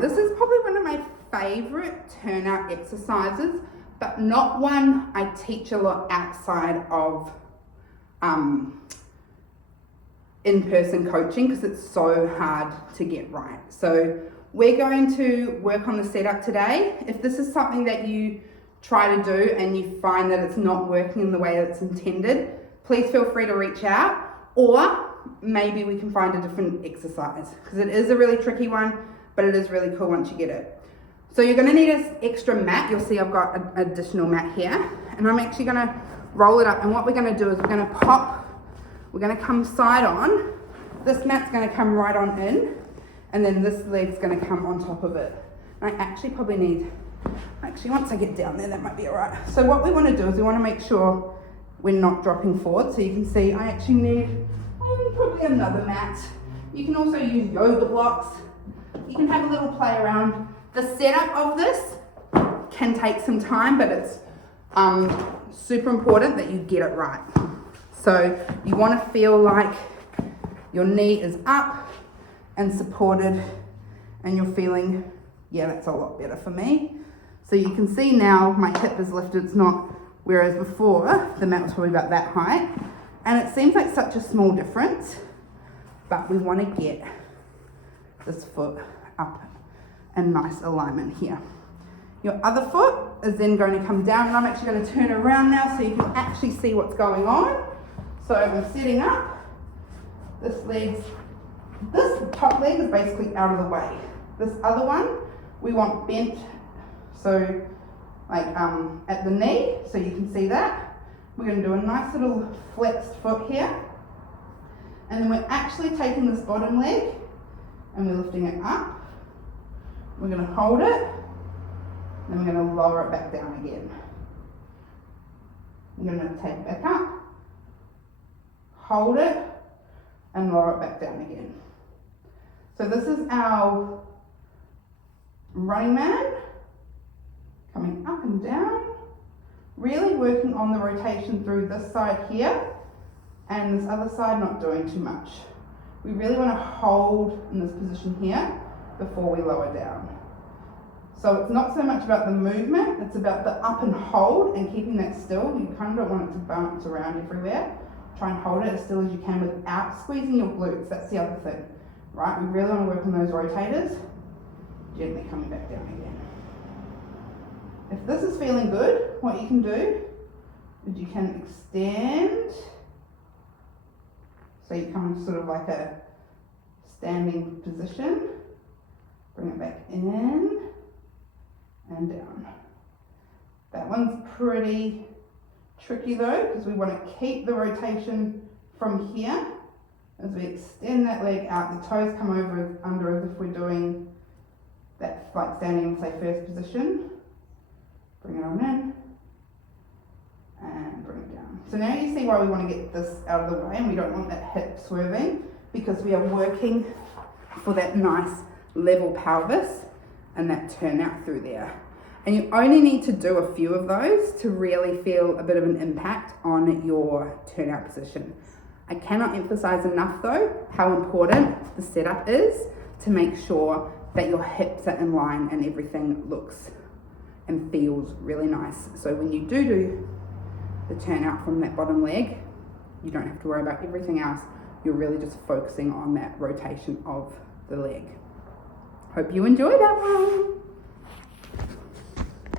This is probably one of my favorite turnout exercises, but not one I teach a lot outside of in-person coaching because it's so hard to get right. So we're going to work on the setup today. If this is something that you try to do and you find that it's not working in the way that it's intended, please feel free to reach out, or maybe we can find a different exercise because it is a really tricky one, but it is really cool once you get it. So you're going to need an extra mat. You'll see I've got an additional mat here, and I'm actually going to roll it up, and what we're going to do is we're going to come side on. This mat's going to come right on in, and then this leg's going to come on top of it. I actually probably need, once I get down there, that might be all right. So what we want to do is we want to make sure we're not dropping forward. So you can see I actually need probably another mat. You can also use yoga blocks. You can have a little play around. The setup of this can take some time, but it's super important that you get it right. So you want to feel like your knee is up and supported, and you're feeling, yeah, that's a lot better for me. So you can see now my hip is lifted, it's not, whereas before the mat was probably about that height. And it seems like such a small difference, but we want to get this foot up in nice alignment here. Your other foot is then going to come down, and I'm actually going to turn around now so you can actually see what's going on. So I'm setting up. This top leg is basically out of the way. This other one, we want bent, so like at the knee, so you can see that. We're going to do a nice little flexed foot here. And then we're actually taking this bottom leg and we're lifting it up. We're going to hold it, then we're going to lower it back down again. We're going to take it back up, hold it, and lower it back down again. So this is our running man, coming up and down, really working on the rotation through this side here, and this other side not doing too much. We really want to hold in this position here before we lower down. So it's not so much about the movement, it's about the up and hold and keeping that still. You kind of don't want it to bounce around everywhere. Try and hold it as still as you can without squeezing your glutes. That's the other thing, right? We really want to work on those rotators, gently coming back down again. If this is feeling good, what you can do is you can extend. So you come into sort of like a standing position, bring it back in and down. That one's pretty tricky though, because we want to keep the rotation from here. As we extend that leg out, the toes come over under as if we're doing that, like standing in, say, first position. Bring it on in and bring it down. So now you see why we want to get this out of the way and we don't want that hip swerving, because we are working for that nice level pelvis and that turnout through there. And you only need to do a few of those to really feel a bit of an impact on your turnout position. I cannot emphasize enough though how important the setup is to make sure that your hips are in line and everything looks and feels really nice. So when you do the turnout from that bottom leg, you don't have to worry about everything else. You're really just focusing on that rotation of the leg. Hope you enjoy that one.